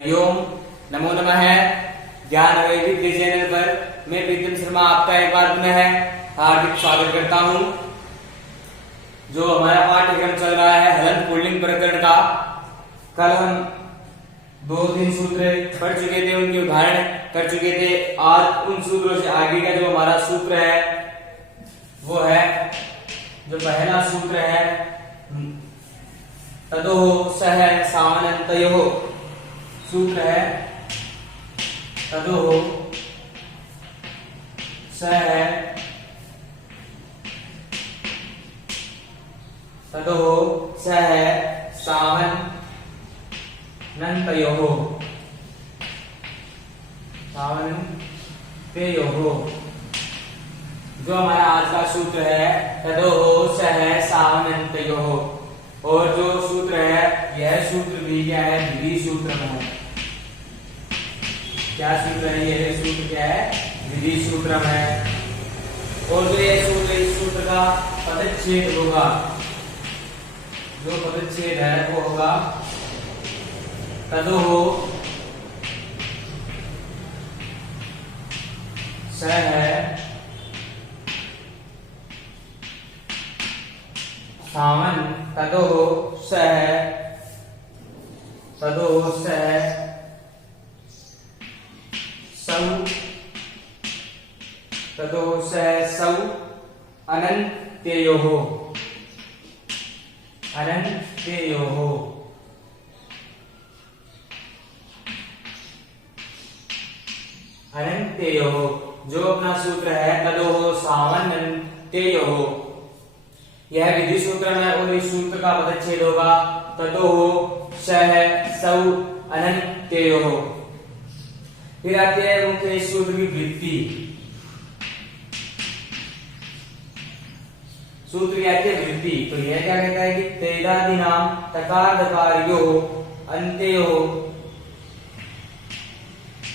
ओम नमो नमः। ज्ञान वैविध्य चैनल पर मैं प्रीतम शर्मा आपका एक बार पुनः हार्दिक स्वागत करता हूं। जो हमारा पाठ्यक्रम चल रहा है हलन पुल्लिंग प्रकरण का, कल हम 2-3 सूत्र पढ़ चुके थे, उनके उदाहरण कर चुके थे। आज उन सूत्रों से आगे का जो हमारा सूत्र है वो है, जो पहला सूत्र है तदोः सह सामनन्तयोः। सूत्र है तदोः सह सामनन्तयोः। जो हमारा आज का सूत्र है तदोः सह सामनन्तयोः। और जो सूत्र है यह सूत्र भी क्या है, विधि सूत्र में है। क्या सूत्र है यह सूत्र, क्या है, विधि सूत्र में है। और जो यह सूत्र, इस सूत्र का पदच्छेद होगा, जो पदच्छेद है वो होगा तदोः सह सामन तदोः सह सौ अनन्त्ययोः। जो अपना सूत्र है तदोः सामनन्त्ययोः, यह विधि सूत्र में, और इस सूत्र का पदच्छेद होगा तदोः सह सौ अनन्त्ययोः। फिर आती है मुख्य इस सूत्र की वृत्ति। सूत्र की आती है वृत्ति। तो यह क्या कहता है कि तेदादीनां तकार दकारयोः अन्त्योः,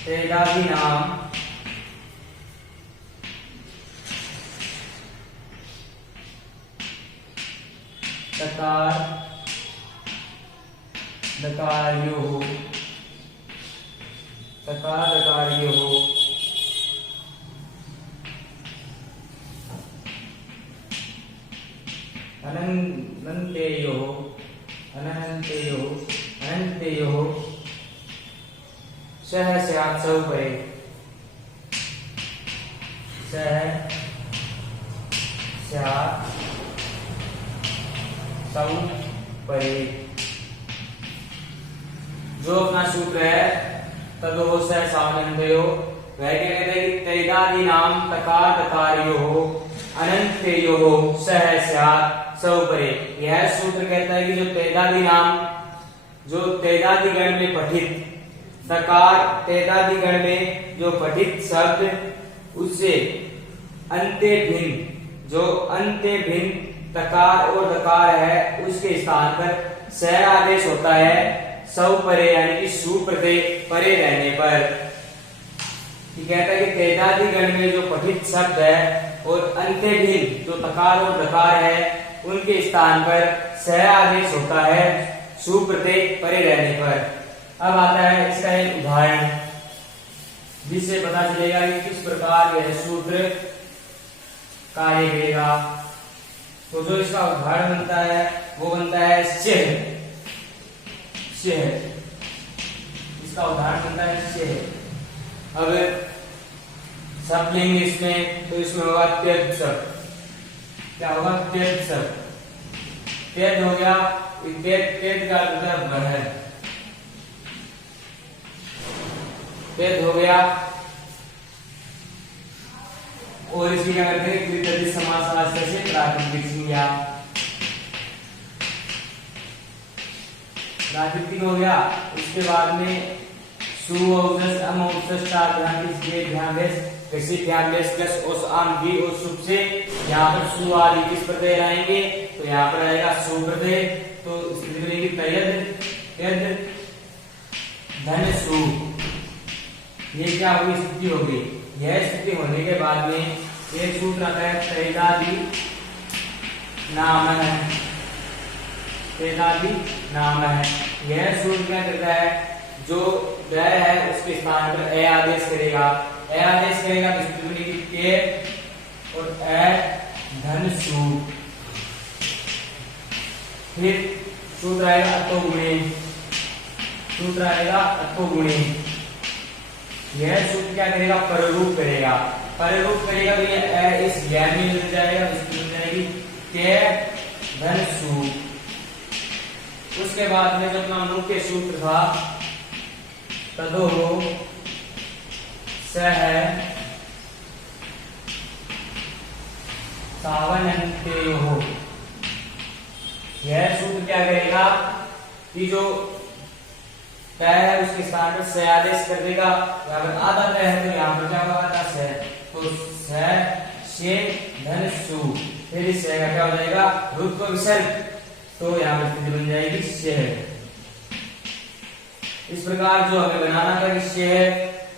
तेदादीनां तकार दकारयोः अनन्त्ययोः सह स्यात् सौ परे। सह स्यात् सौ परे। जो अपना सूत्र है तदोः सह सामनन्तयोः, वह क्या कहते हैं कि तेदादीनां तकार दकारयोः अनन्त्ययोः सह स्यात् सौ परे। यह सूत्र कहता है कि जो तेदादीनां, जो तेदादी गण में पठित तकार, तेदादी गण में जो पठित शब्द, उससे अन्त्य भिन्न, जो अन्त्य भिन्न तकार और दकार है, उसके स्थान पर सह आदेश होता है सौ परे, यानी कि सुप्रत्यय परे रहने पर। कहता है कि तेदादी गण में जो पठित शब्द है और अन्त्य भिन्न जो तकार और दकार है, उनके स्थान पर सह आदेश होता है सुप्रत्यय परे रहने पर। अब आता है इसका एक उदाहरण, जिससे पता चलेगा कि किस प्रकार यह सूत्र कार्य करेगा। तो जो इसका उदाहरण बनता है वो बनता है शेह। इसका उदाहरण बनता है शेह। अब सब लेंगे इसमें, तो इसमें होगा त्यज शब्द। क्या होगा? त्यज शब्द। त्यज हो गया, त्यज का मतलब वह है, त्यज हो गया। और इसकी क्या करते हैं, द्विपदी समासास्त्र से प्राकृतिक संज्ञा। प्राकृतिक हो गया। उसके बाद में सु औजस अम औजस ध्यान दीजिए, ध्यान देश कैसे ध्यान देश प्लस उस आम भी और सुप से यहाँ पर सु आदि किस प्रत्यय आएंगे, तो यहाँ पर आएगा सु प्रत्यय। तो स्थिति बनेगी तयद यद धन सु। ये क्या होगी, स्थिति होगी। यह स्थिति होने के बाद में एक सूत्र आता है तेदादी नाम है। तेदादी नाम है। यह सूत्र क्या करता है, जो द है उसके स्थान पर ए आदेश करेगा। ए आदेश करेगा तो स्थिति बनेगी के और ए धन सु। फिर सूत्र आएगा अतो गुणे, सूत्र आएगा अतो गुणे। यह सूत्र क्या करेगा, पररूप करेगा। पररूप करेगा तो ये ए इस ज्ञान में मिल जाएगा, इसकी मिल जाएगी के धन सु। उसके बाद में जो अपना मुख्य सूत्र था तदो सह सावनन्त्यो। यह सूत्र क्या करेगा कि जो तय है उसके स्थान पर से आदेश कर देगा। यहाँ पर आधा तय है तो यहाँ पर क्या होगा, आधा से। तो से धन सु, फिर इस का क्या हो जाएगा, रुत्व विसर्ग, तो यहाँ पर स्थिति बन जाएगी से। इस प्रकार जो हमें बनाना था कि से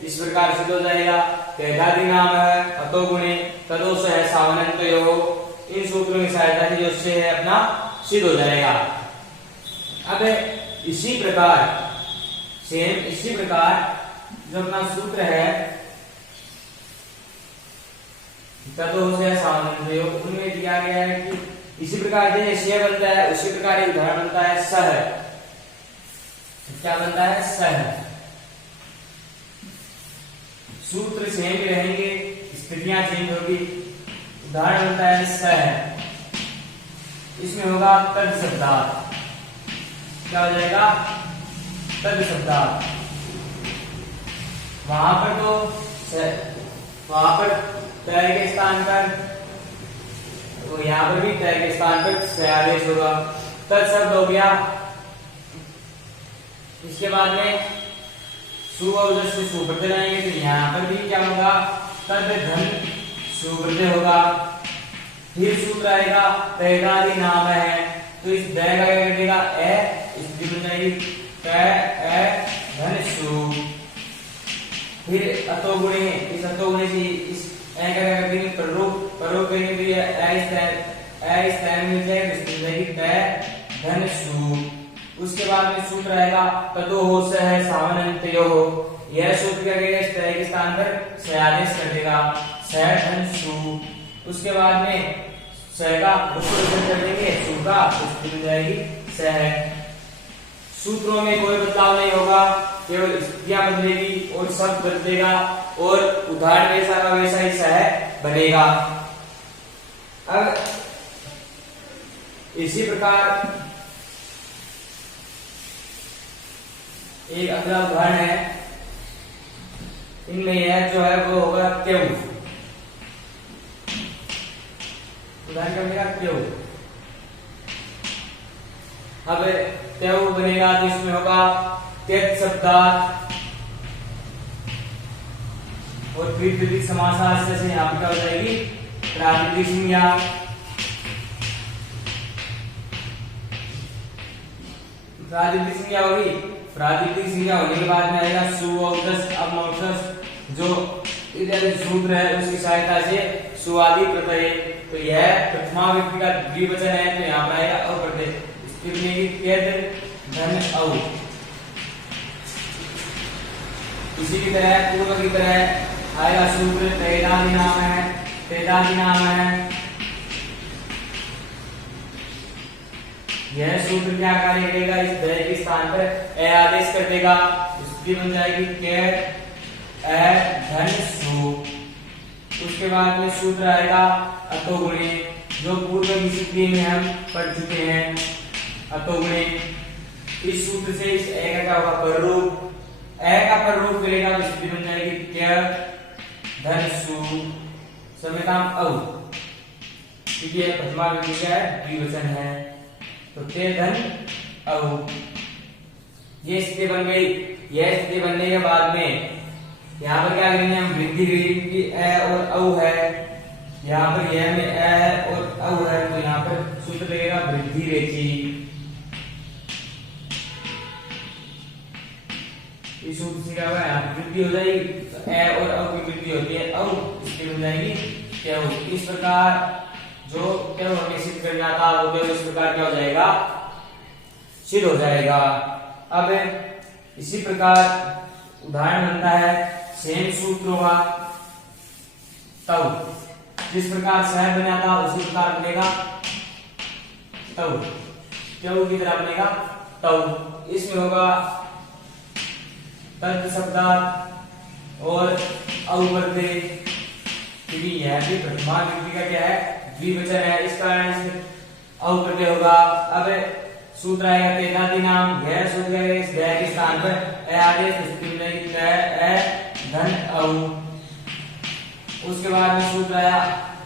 इस प्रकार सिद्ध हो जाएगा। तेदादि नाम है अतो गुणे तदो सह सावनन्त्यो। इन सूत्रों की सहायता से जो से है अपना सिद्ध हो जाएगा। अब इसी प्रकार सेम इसी प्रकार जो अपना सूत्र है तदो सह सावनन्त्यो, उनमें दिया गया है कि इसी प्रकार जैसे से बनता है उसी प्रकार एक उदाहरण बनता है सह। क्या बनता है, सह। सूत्र सेम रहेंगे, स्थितियां चेंज होगी। उदाहरण बनता है सह, इसमें होगा तद शब्दार्थ। क्या हो जाएगा, तद शब्दार्थ। वहां पर तय के स्थान पर, तो यहां पर भी तय के स्थान पर से आदेश होगा। तद शब्द हो गया। इसके बाद में सु और जस से सुवृद्धि लाएंगे तो यहाँ पर भी क्या होगा, तद धन सुवृद्धि होगा। फिर सूत्र आएगा तैदादि नाम है, तो इस द का क्या कर देगा, ए, इसकी बन जाएगी ए धन सु। फिर अतो गुणे, इस अतो गुणे से इस ए का क्या कर देंगे, पररूप करेंगे तो ये ए इस तय मिल जाएगा, इसकी बन जाएगी तय धन सु। उसके बाद में सूत्र आएगा तदो सह सावनन्त्यो। यह सूत्र क्या करेगा, इस तय के स्थान पर से आदेश कर देगा, सह धन सु। उसके बाद में सह का उपसर्ग कर देंगे, सु का उसकी मिल जाएगी सह। सूत्रों में कोई बदलाव नहीं होगा, केवल स्थितियां बदलेगी और शब्द बदलेगा और उदाहरण वैसा का वैसा ही सह बनेगा। अब इसी प्रकार एक अगला उदाहरण है, इनमें यह जो है वो होगा क्यों। उदाहरण क्या बनेगा, क्यों। अब क्यों बनेगा तो इसमें होगा त्यज शब्दार्थ और फिर द्वितीय समासार्थ से यहाँ पर क्या हो जाएगी, प्रातिपदिक संज्ञा। प्रातिपदिक संज्ञा होगी। प्रातिपदिक संज्ञा होने के बाद में आएगा सु और दस। अब मौसस जो इधर सूत्र है उसकी सहायता से सुआदि प्रत्यय, तो यह प्रथमा व्यक्ति का द्विवचन है तो यहाँ पर आएगा अ प्रत्यय, इसकी बनेगी त्यज धन औ। इसी की तरह पूर्व की तरह आएगा सूत्र तैदादि नाम है, तैदादि नाम है। यह सूत्र क्या कार्य करेगा, इस दय के स्थान पर ए आदेश कर देगा, इसकी बन जाएगी के ए धन सु। उसके बाद में सूत्र आएगा अतो गुणे, जो पूर्व की स्थिति में हम पढ़ चुके हैं, अतो गुणे। इस सूत्र से इस ए का क्या होगा, पररूप। ए का पररूप करेगा तो स्थिति बन जाएगी के धन सु समेताम औ, क्योंकि यह प्रथमा व्यक्ति का द्विवचन है, तो ते धन औ। ये स्थिति बन गई। यह स्थिति बनने के बाद में यहाँ पर क्या करेंगे, हम वृद्धि करेंगे, ए और औ है, यहाँ पर यह में ए है और औ है, तो यहाँ पर सूत्र लगेगा वृद्धि रेखी। इस सूत्र से क्या होगा, यहाँ पर वृद्धि हो जाएगी, तो ए और औ की वृद्धि होती है औ, इसकी बन जाएगी क्या हो। इस प्रकार जो क्या हमें सिद्ध करना था वो इस प्रकार क्या हो जाएगा, सिद्ध हो जाएगा। अब इसी प्रकार उदाहरण बनता है सेम सूत्रों का तव। जिस प्रकार सह बना था उसी प्रकार बनेगा तव, क्यों की तरह बनेगा तव। इसमें होगा तत् शब्दार्थ और अववर्धे, क्योंकि यह भी प्रथमा विभक्ति का क्या है, द्विवचन है, इस कारण इसमें अववर्धे होगा। अब सूत्र आएगा तेजादि नाम, गैर सूत्र है, इस गैर के स्थान पर ए आदेश स्थिति मिलेगी ए धन अव। उसके बाद में सूत्र आया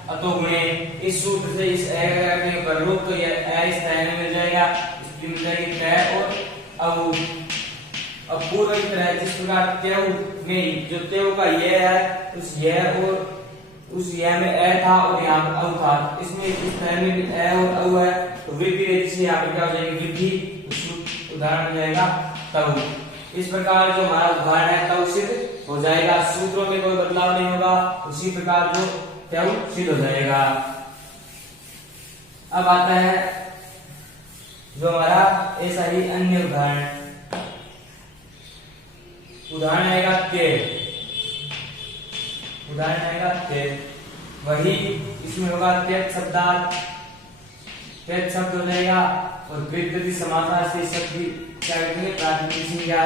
अतो गुणे, इस सूत्र से इस ए का करने पर रूप तो ये ए इस तय में मिल जाएगा, स्थिति मिल जाएगी तय और अव। अब पूर्व की तरह जिस प्रकार त्यव में जो त्यव का ये है उस ये और उस ये में ए था और यहाँ पर अव था, इसमें इस तरह में भी ए और अव है, तो वृद्धि रहती से यहाँ पर क्या हो जाएगी वृद्धि, उदाहरण हो जाएगा तव। इस प्रकार जो हमारा उदाहरण है तव सिद्ध हो जाएगा, सूत्रों में कोई बदलाव नहीं होगा, उसी प्रकार जो त्यव सिद्ध हो जाएगा। अब आता है जो हमारा ऐसा ही अन्य उदाहरण, उदाहरण आएगा के, उदाहरण आएगा के, वही इसमें होगा त्यक्त शब्दार्थ, त्यक्त शब्द हो जाएगा और विद्युत समास से शब्द क्या करेंगे प्रातिनिधिक संज्ञा।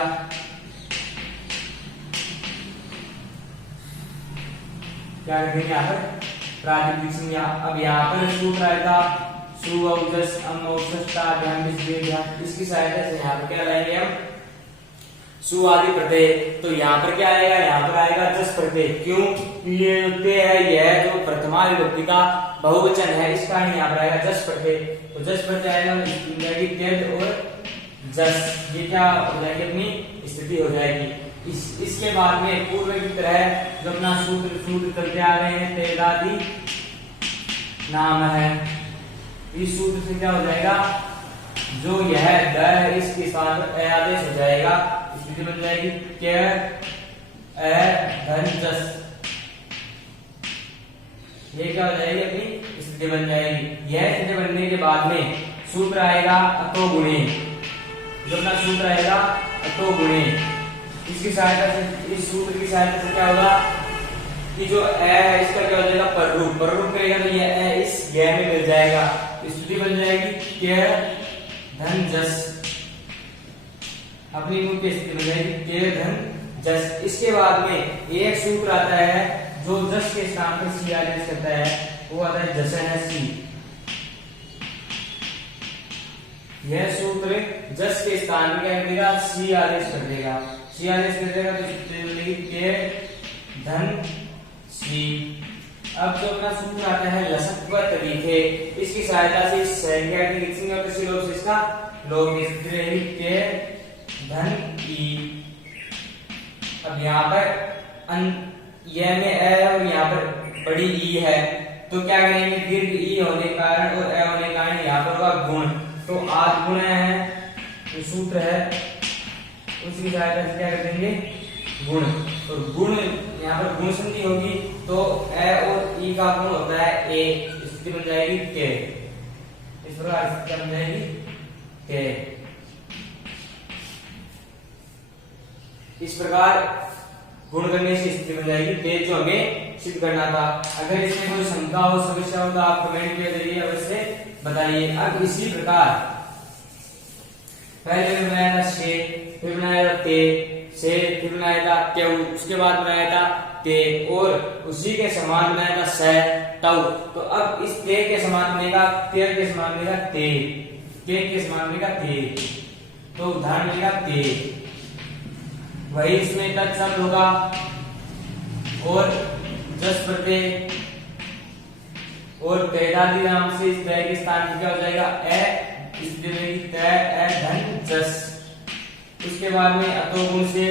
क्या करेंगे यहाँ पर प्रातिनिधिक संज्ञा। अब यहाँ पर सूत्र आएगा सु औजस अम औजसता ध्यान ध्यान, इसकी सहायता से यहाँ पर क्या लाएंगे हम सु आदि प्रत्यय। तो यहाँ पर क्या आएगा, यहाँ पर आएगा जस प्रत्यय, क्यों ये है यह जो प्रथमा विभक्ति का बहुवचन है, इस कारण यहाँ पर आएगा जस प्रत्यय। तो जस प्रत्यय आएगा तेज और जस, ये क्या हो जाएगी अपनी स्थिति हो जाएगी। इसके बाद में पूर्व की तरह जो अपना सूत्र करके आ रहे हैं तेजादि नाम है, इस सूत्र से क्या हो जाएगा जो यह द है इसके स्थान पर ए आदेश हो जाएगा, स्थिति बन जाएगी क्या ए धन जस, ये क्या हो जाएगी अपनी स्थिति बन जाएगी। यह स्थिति बनने के बाद में सूत्र आएगा अतो गुणे, जो अपना सूत्र आएगा अतो गुणे, इसकी सहायता से इस सूत्र की सहायता से क्या होगा कि जो ए है इसका क्या हो जाएगा पररूप, पररूप करेगा तो ये ए इस ये में मिल जाएगा, स्थिति बन जाएगी क्या धन जस, अपनी मुख्य स्थिति बन जाएगी के धन जस। इसके बाद में एक सूत्र आता है जो जस के स्थान पर सी आदेश करता है, वो आता है जस है सी। यह सूत्र जस के स्थान पर क्या कर देगा सी आदेश कर देगा, सी आदेश कर देगा तो स्थिति मिलेगी के धन सी। अब जो अपना सूत्र आता है लसत्व तरीके, इसकी सहायता से इस संज्ञा की लिखिंग और किसी लोग से इसका लोग स्थिति रहेगी के धन ई। अब यहाँ पर यह में ए और यहाँ पर बड़ी ई है, तो क्या करेंगे दीर्घ ई होने के कारण और ए होने के कारण यहाँ पर होगा गुण, तो आद गुण है तो सूत्र है उसकी सहायता से क्या कर देंगे गुण, और गुण यहाँ पर गुण संधि होगी तो ए और ई का गुण होता है ए, स्थिति बन जाएगी के, इस प्रकार क्या बन जाएगी के। इस प्रकार गुण करने से स्थिति बन जाएगी तेज, जो हमें सिद्ध करना था। अगर इसमें कोई शंका हो समस्या हो तो आप कमेंट के जरिए अवश्य बताइए। अब इसी प्रकार पहले बनाया था से, फिर बनाया था ते से, फिर बनाया था त्यउ, उसके बाद बनाया था ते और उसी के समान बनाया था स तव। तो अब इस ते के समान बनेगा ते के समान बनेगा ते के समान बनेगा ते, तो उदाहरण बनेगा ते। वही इसमें तत् शब्द होगा और जस प्रत्यय और तेजादि नाम से इस तय के स्थान पर क्या हो जाएगा ए, इसलिए तय ए धन जस। उसके बाद में अतो गुण से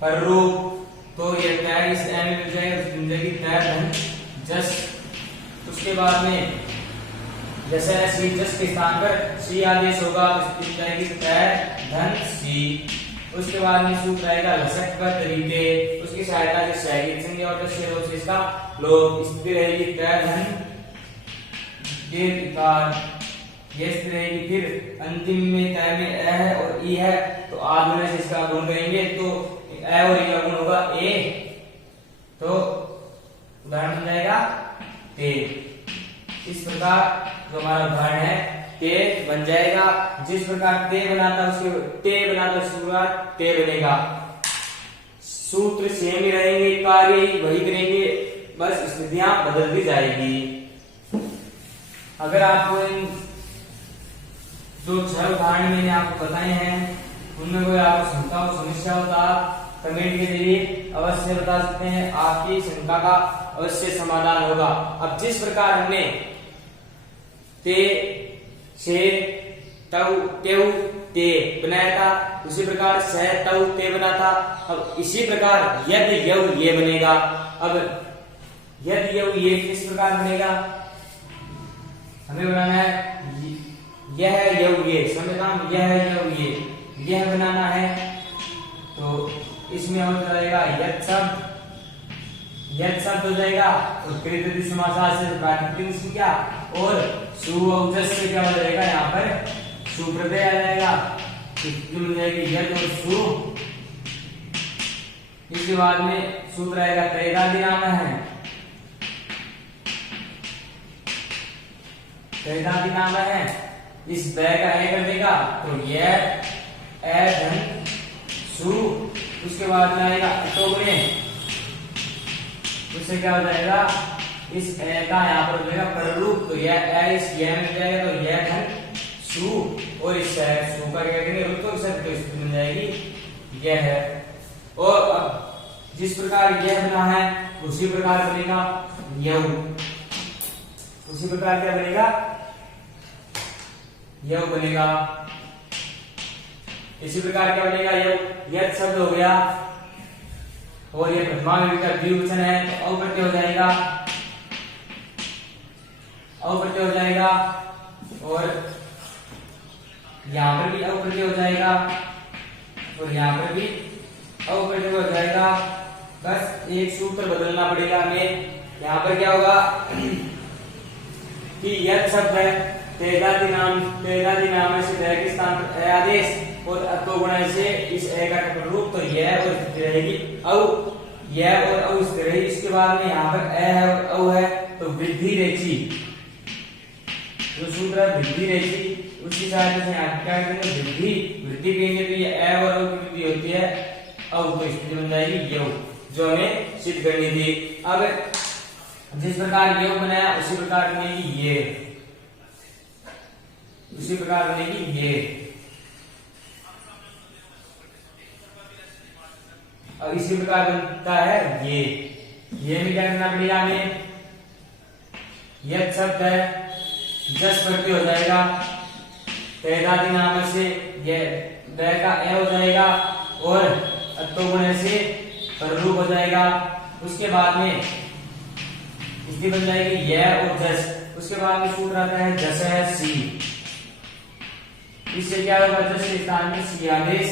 पररूप, तो ये तय इस ए में मिल जाएगा, जिंदगी तय धन जस। उसके बाद में जैसे सी जस के स्थान पर सी आदेश होगा, मिल जाएगी तय धन सी। उसके बाद में सूत्र आएगा लसक का तरीके, उसकी सहायता से सहायक संज्ञा और तस्य इसका लोग, स्थिति रहेगी तय धन दीर्घकार, ये स्थिति रहेगी। फिर अंतिम में तय में ए है और ई है, तो आ गुणे से इसका गुण करेंगे तो ए और ई का गुण होगा ए, तो उदाहरण बन जाएगा ते। इस प्रकार जो हमारा उदाहरण है ते बन जाएगा। जिस प्रकार ते बनाता उसके शुरुआत ते बनेगा। सूत्र सेम ही रहेंगे, कार्य वही करेंगे, बस स्थितियां बदलती जाएगी। अगर आपको इन जो 6 उदाहरण मैंने आपको बताए हैं उनमें कोई आपको शंका हो, समस्या हो तो आप कमेंट के जरिए अवश्य बता सकते हैं। आपकी शंका का अवश्य समाधान होगा। अब जिस प्रकार हमने ते से तव तेव ते बनाया था, उसी प्रकार से तव ते बना था। अब इसी प्रकार यद यव ये बनेगा। अब यद यव ये किस प्रकार बनेगा, हमें बनाना है यह यव ये, समझाम यह यव यह बनाना है। तो इसमें हो जाएगा यद शब्द हो जाएगा और कृत समास से प्राकृतिक से क्या और सुऔजस से क्या हो जाएगा, यहाँ पर सुप्रत्यय आ जाएगा, मिल जाएगी यद और सु। इसके बाद में सूत्र आएगा तैदादि नाम है, तैदादि नाम है। इस बै का ए कर देगा तो यह ए धन सु। उसके बाद में आएगा अटोगुणे, उससे क्या हो जाएगा, इस ए का यहाँ पर हो जाएगा पररूप, तो यह ए इस यह मिल जाएगा तो यह धन सु और इस सु का क्या करेंगे रुक, तो स्थिति मिल जाएगी यह है। और अब जिस प्रकार यह बना है उसी प्रकार बनेगा यव, उसी प्रकार क्या बनेगा यव बनेगा। इसी प्रकार क्या बनेगा यव, यद शब्द हो गया और ये प्रथमा विभक्ति द्विवचन है तो अप्रत्यय हो जाएगा, अप्रत्यय हो जाएगा और यहां पर भी अप्रत्यय हो जाएगा और यहां पर भी अप्रत्यय हो जाएगा। बस एक सूत्र बदलना पड़ेगा हमें। यहां पर क्या होगा कि यद शब्द है तैदादि नाम से तय के स्थान पर आदेश और अतो गुणा से इस ए का रूप, तो यह और स्थिति रहेगी औ, यह और औ स्थिति रहेगी। इसके बाद में यहाँ पर ए है और औ है तो वृद्धि रेची, जो सूत्र है वृद्धि रेची, उसी सहायता से यहाँ क्या करेंगे वृद्धि करेंगे तो ये ए और औ की वृद्धि होती है औ, तो स्थिति बन जाएगी यव, जो हमें सिद्ध करनी थी। अब जिस प्रकार यव बनाया उसी प्रकार बनेगी ये, उसी प्रकार बनेगी ये। और इसी प्रकार बनता है ये भी क्या करना पड़ेगा हमें, यद शब्द है जस प्रत्यय हो जाएगा, तैदादि नाम से यह बै का ए हो जाएगा और अतो गुणे से पररूप हो जाएगा। उसके बाद में स्थिति बन जाएगी यह और जस। उसके बाद में सूत्र आता है जस है सी, इससे क्या होगा जस के स्थान में सी आदेश,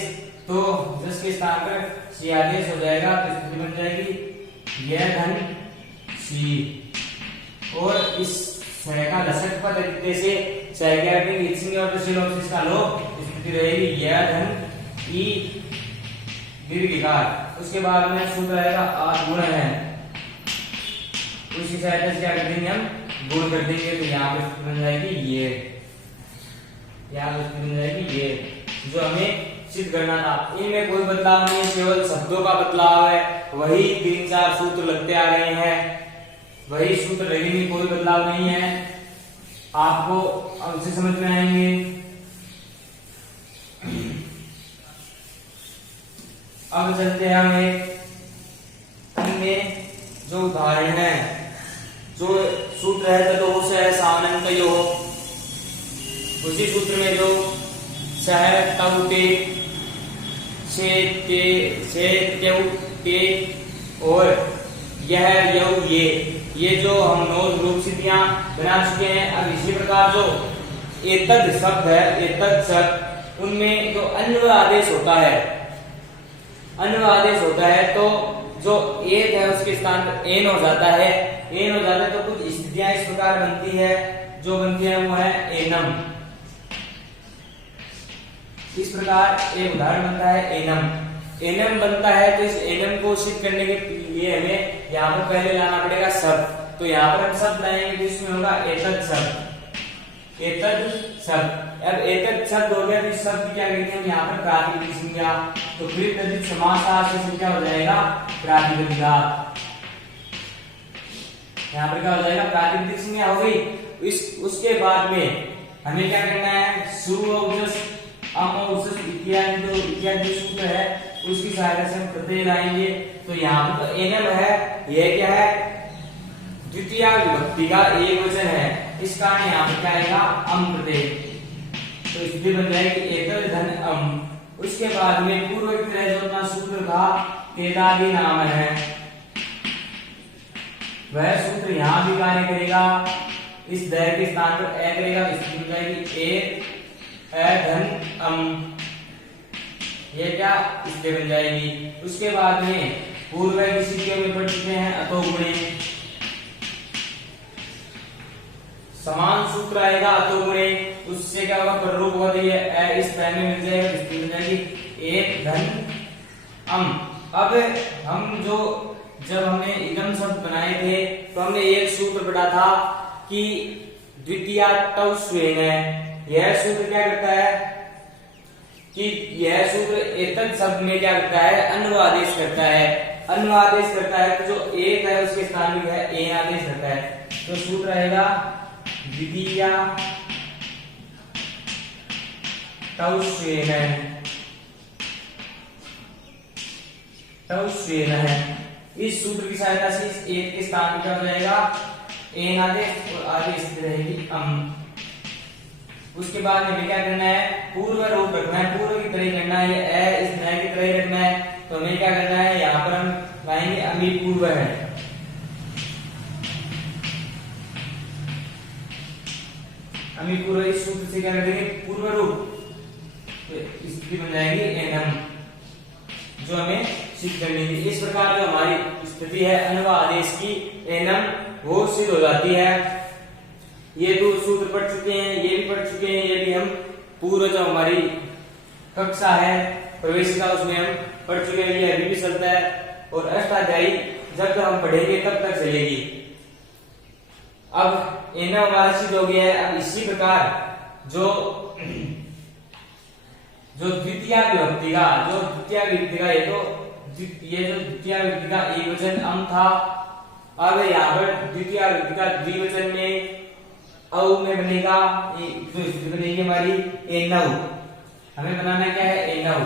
तो जस के स्थान पर सी आदेश हो जाएगा तो स्थिति बन जाएगी यह धन सी। और इस सह का दशक पद तरीके से सह क्या करेंगे लिखेंगे और सिलोसिस का लो, स्थिति रहेगी यह धन ई दीर्घिकार। उसके बाद में सूत्र आएगा आठ गुण है, उसी सहायता से क्या कर देंगे हम गुण कर देंगे, तो यहाँ पे स्थिति बन जाएगी ये, यहाँ पे स्थिति बन जाएगी ये, जो हमें सिद्ध करना था। इनमें कोई बदलाव नहीं है, केवल शब्दों का बदलाव है। वही 3-4 सूत्र लगते आ रहे हैं, वही सूत्र लगेंगे, कोई बदलाव नहीं है। आपको अब से समझ में आएंगे। अब चलते हैं हमें इनमें जो उदाहरण है, जो सूत्र है तो से सामनंतयो, उसी सूत्र में जो सह तव ते से त्यव ते और यह यव ये जो हम नोट रूप स्थितियां बना चुके हैं। अब इसी प्रकार जो एतद शब्द है, एतद शब्द उनमें जो अन्य आदेश होता है, अन्य आदेश होता है तो जो एक है उसके स्थान पर एन हो जाता है, एन हो जाता है तो कुछ स्थितियां इस प्रकार बनती है, जो बनती है वो है एनम। इस प्रकार एक उदाहरण बनता है एनम। एनम बनता है तो इस एनम को सिद्ध करने के लिए हमें यहाँ पर पहले लाना पड़ेगा शब्द। तो यहाँ पर हम शब्द लाएंगे तो इसमें होगा एतद शब्द, एतद शब्द। अब एतद शब्द हो गया तो इस शब्द क्या करेंगे हम यहाँ पर प्रातिपदिक संज्ञा। तो फिर तद्धित समास से क्या हो जाएगा प्रातिपदिक। यहाँ पर क्या हो जाएगा प्रातिपदिक संज्ञा हो गई। उसके बाद में हमें क्या करना है सु औजस अम औजस इत्यादि सूत्र है उसकी सहायता से हम प्रत्यय लाएंगे। तो यहाँ पर तो एनम है, यह क्या है द्वितीय विभक्ति का एक वचन है, इस कारण यहाँ पर क्या आएगा अम प्रत्यय। तो स्थिति बन जाएगी एतद धन अम। उसके बाद में पूर्व की तरह जो अपना सूत्र था तेदादि नाम है, वह सूत्र यहाँ भी कार्य करेगा। इस दय के स्थान पर ए करेगा, स्थिति बन जाएगी ए धन अम। ये क्या स्थिति बन जाएगी। उसके बाद में पूर्व की स्थितियों में पढ़ चुके हैं अतो गुणे, समान सूत्र आएगा अतो गुणे। उससे क्या होगा प्ररूप होगा तो ये इस पैन में मिल जाएगा, स्थिति बन जाएगी एक धन अम। अब हम जब हमने इदम शब्द बनाए थे तो हमने एक सूत्र पढ़ा था कि द्वितीय तव स्वेन है। यह सूत्र क्या करता है कि यह सूत्र एतद शब्द में क्या करता है अन्वादेश करता है। अन्वादेश करता है तो जो एक है उसके स्थान में है ए आदेश करता है। तो सूत्र आएगा द्वितीय तव स्वेन है। इस सूत्र की सहायता से इस एक के स्थान में क्या हो जाएगा एन आदेश और आदेश रहेगी अम। उसके बाद हमें क्या करना है पूर्व रूप रखना है, पूर्व की तरह करना है, ए इस नए की तरह रखना है। तो हमें क्या करना है यहाँ पर हम लाएंगे अमी पूर्व है। अमी पूर्व इस सूत्र से क्या कर देंगे पूर्व रूप, तो स्थिति बन जाएगी एनम जो हमें सिद्ध करनी है। इस प्रकार जो हमारी स्थिति है अनवा आदेश की एनम वो सिद्ध हो जाती है। ये दो सूत्र पढ़ चुके हैं, ये भी पढ़ चुके हैं, ये भी हम पूर्व जो हमारी कक्षा है प्रवेशिका उसमें हम पढ़ चुके हैं, ये अभी भी चलता है। और अष्टाध्यायी जब तक हम पढ़ेंगे तब तक चलेगी। अब एनम हमारा सिद्ध हो गया है। अब इसी प्रकार जो द्वितीय विभक्ति का ये जो द्वितीय विभक्ति का एक वचन अम था, अब यहाँ पर द्वितीय विभक्ति का द्विवचन में औ में बनेगा जो स्थिति बनेगी हमारी एनव। हमें बनाना क्या है एनव।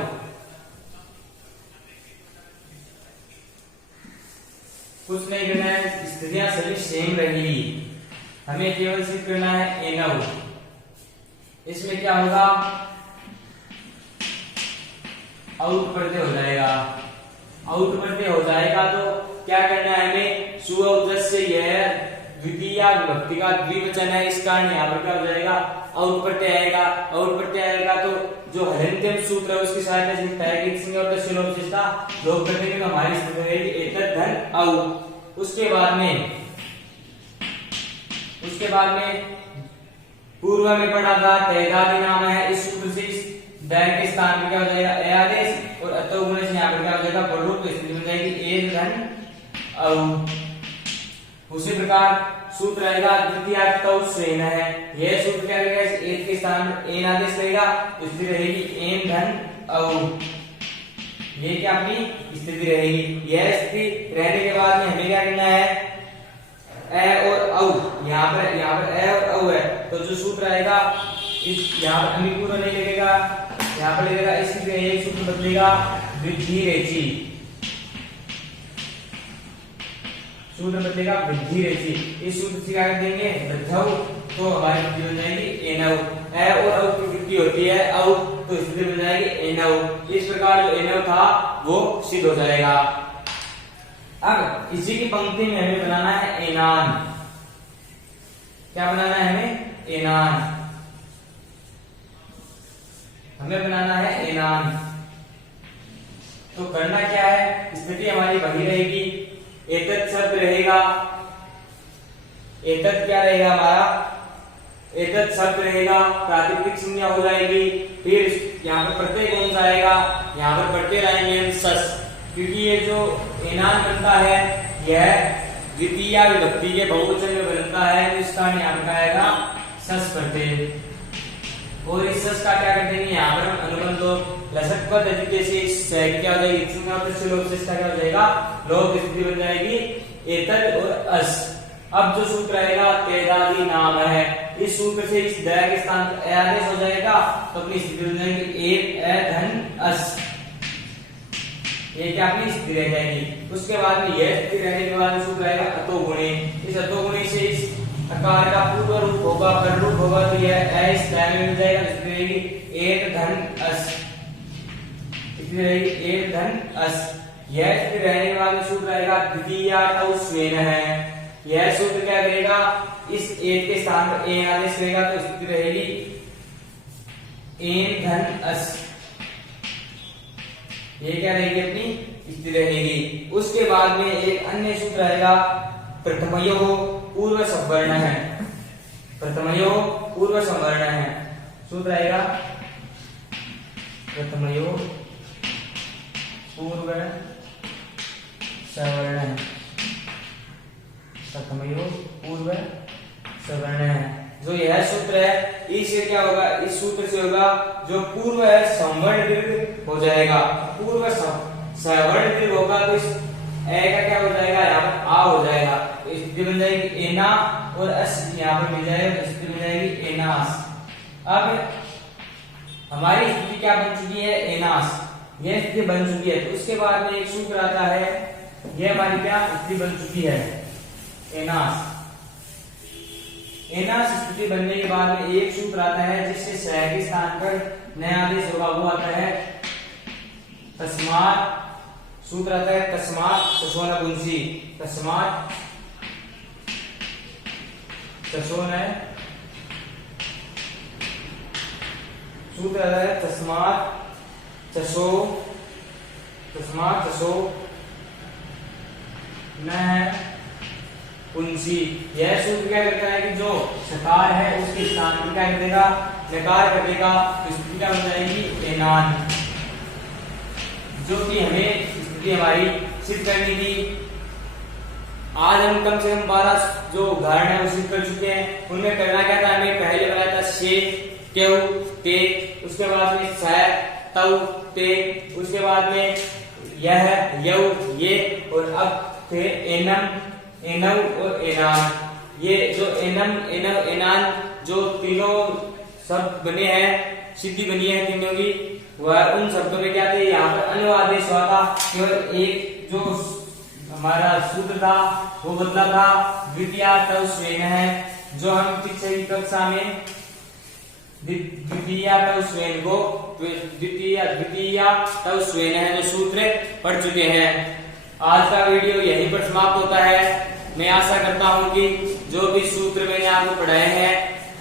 कुछ नहीं करना है, स्थितियां सभी सेम रहेगी, हमें केवल सिर्फ करना है एनव। इसमें क्या होगा आउट प्रत्यय हो जाएगा। आउट प्रत्यय हो जाएगा तो क्या करना है हमें सुअवजस से यह द्वितीय विभक्ति का द्विवचन है, इस कारण यहाँ पर क्या हो जाएगा आउट प्रत्यय आएगा। आउट प्रत्यय आएगा तो जो हलन्त्यम सूत्र है उसकी सहायता से तैगिक संज्ञा और तस्वीर विशेषता लोग करते हैं तो हमारी स्थिति रहेगी एतद धन औ। उसके बाद में पूर्व में पढ़ा था तेदादि नाम है, इस सूत्र से दैर के स्थान में क्या हो जाएगा ए आदेश और अतो गुणे से यहाँ पर क्या हो जाएगा प्ररूप, तो स्थिति बन जाएगी एक धन औ। उसी प्रकार सूत्र आएगा द्वितीय तव स्वेन है। यह सूत्र क्या करेगा एक के स्थान पर एन आदेश लेगा तो स्थिति रहेगी एन धन औ। ये क्या अपनी स्थिति रहेगी। यह स्थिति रहने के बाद में हमें क्या करना है ए और औ। यहाँ पर ए और औ है तो जो सूत्र आएगा इस यहाँ पर अमी पूर्व नहीं लगेगा, यहाँ पर लगेगा इसकी एक सूत्र बदलेगा वृद्धि रेचि, सूत्र बदलेगा वृद्धि रेचि। इस सूत्र से क्या कर देंगे वृद्धौ, तो हमारी स्थिति बन जाएगी एनव। ए और औ की वृद्धि होती है औ तो स्थिति बन जाएगी एनव। इस प्रकार जो एनव था वो सिद्ध हो जाएगा। अब इसी की पंक्ति में हमें बनाना है एनान। क्या बनाना है हमें एनान, हमें बनाना है एनान। तो करना क्या है स्थिति हमारी वही रहेगी, एतत् शब्द रहेगा, एतत् क्या रहेगा हमारा एतत् शब्द रहेगा, प्रातिपदिक संज्ञा हो जाएगी। फिर यहाँ पर प्रत्यय कौन सा आएगा, यहाँ पर प्रत्यय लाएंगे हम सस, क्योंकि ये जो एनान बनता है यह द्वितीय विभक्ति के बहुवचन में बनता है, तो इसका यहाँ पर आएगा सस प्रत्यय। और इस सस का क्या करते हैं, यहाँ पर हम अनुबंध लसक पद से क्या हो जाएगी, इसका क्या हो जाएगा, लोप स्थिति बन जाएगी एतद और अस। अब जो सूत्र आएगा तेदादी नाम है, इस सूत्र से इस द के स्थान पर आदेश हो जाएगा, तो अपनी स्थिति बन जाएगी एक धन अस, ये क्या अपनी स्थिति रह जाएगी। उसके बाद में यह स्थिति रहने के बाद सूत्र आएगा अतो गुणे, इस अतो गुणे से इस अकार का पूर्व रूप होगा, पर रूप होगा, तो यह इस दाएं में मिल जाएगा, स्थिति रहेगी एक धन अस, स्थिति रहेगी एक धन अस। यह स्थिति रहने के बाद में सूत्र आएगा द्वितीय तौ स्वेन है, यह सूत्र क्या करेगा, इस एक के स्थान पर ए आदेश करेगा, तो स्थिति रहेगी एन धन अस, ये क्या रहेगी अपनी स्थिति रहेगी। उसके बाद में एक अन्य सूत्र आएगा प्रथमयो पूर्व संवर्ण है, प्रथमयो पूर्व संवर्ण है, सूत्र आएगा प्रथमयो पूर्व सवर्ण है, प्रथमयो पूर्व सवर्ण है। जो यह सूत्र है इससे क्या होगा, इस सूत्र से होगा जो पूर्व है संवर्ण दीर्घ हो जाएगा, पूर्व सवर्ण दीर्घ होगा, तो इस ए का क्या हो जाएगा, यहाँ पर आ हो जाएगा, तो स्थिति बन जाएगी एना और अस, यहाँ पर मिल जाएगा, स्थिति बन जाएगी एनास। अब हमारी स्थिति क्या बन चुकी है, एनास, यह स्थिति बन चुकी है। तो उसके बाद में एक सूत्र आता है, यह हमारी क्या स्थिति बन चुकी है एनास। एनास स्थिति बनने के बाद में एक सूत्र आता है जिससे स के स्थान पर नया आदेश होगा, वो आता है तस्मात्, सूत्र आता है तस्मात् ससोन गुंसी, तस्मात् ससोन, सूत्र आता है तस्मात् चसो, तस्मात् चसो न कुंसी। यह सूत्र क्या करता है कि जो सकार है उसके स्थान पर क्या कर देगा, नकार कर देगा, तो स्थिति क्या बन जाएगी एनान, जो कि हमें स्थिति हमारी सिद्ध करनी थी। आज हम कम से कम 12 जो उदाहरण है वो सिद्ध कर चुके हैं। उनमें करना क्या था, हमें पहले बनाया था शे क्यू ते, उसके बाद में स तौ ते, उसके बाद में यह यौ ये, और अब थे एनम एनव और एनान। ये जो एनम एनव एनान जो तीनों शब्द बने हैं, सिद्धि बनी है तीनों की, वह उन शब्दों में क्या थे, यहाँ पर अनुवादेश हुआ था, केवल एक जो हमारा सूत्र था वो बदला था, द्वितीय तव स्वेन है, जो हम पिछली कक्षा में द्वितीय तव स्वेन को द्वितीय तव स्वेन है जो सूत्र पढ़ चुके हैं। आज का वीडियो यहीं पर समाप्त होता है। मैं आशा करता हूं कि जो भी सूत्र मैंने आपको पढ़ाए हैं,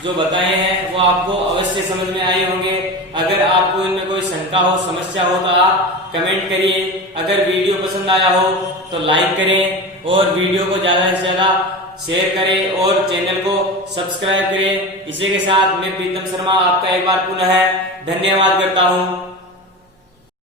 जो बताए हैं, वो आपको अवश्य समझ में आए होंगे। अगर आपको इनमें कोई शंका हो, समस्या हो, तो आप कमेंट करिए। अगर वीडियो पसंद आया हो तो लाइक करें और वीडियो को ज्यादा से ज्यादा शेयर करें और चैनल को सब्सक्राइब करें। इसी के साथ मैं प्रीतम शर्मा आपका एक बार पुनः धन्यवाद करता हूं।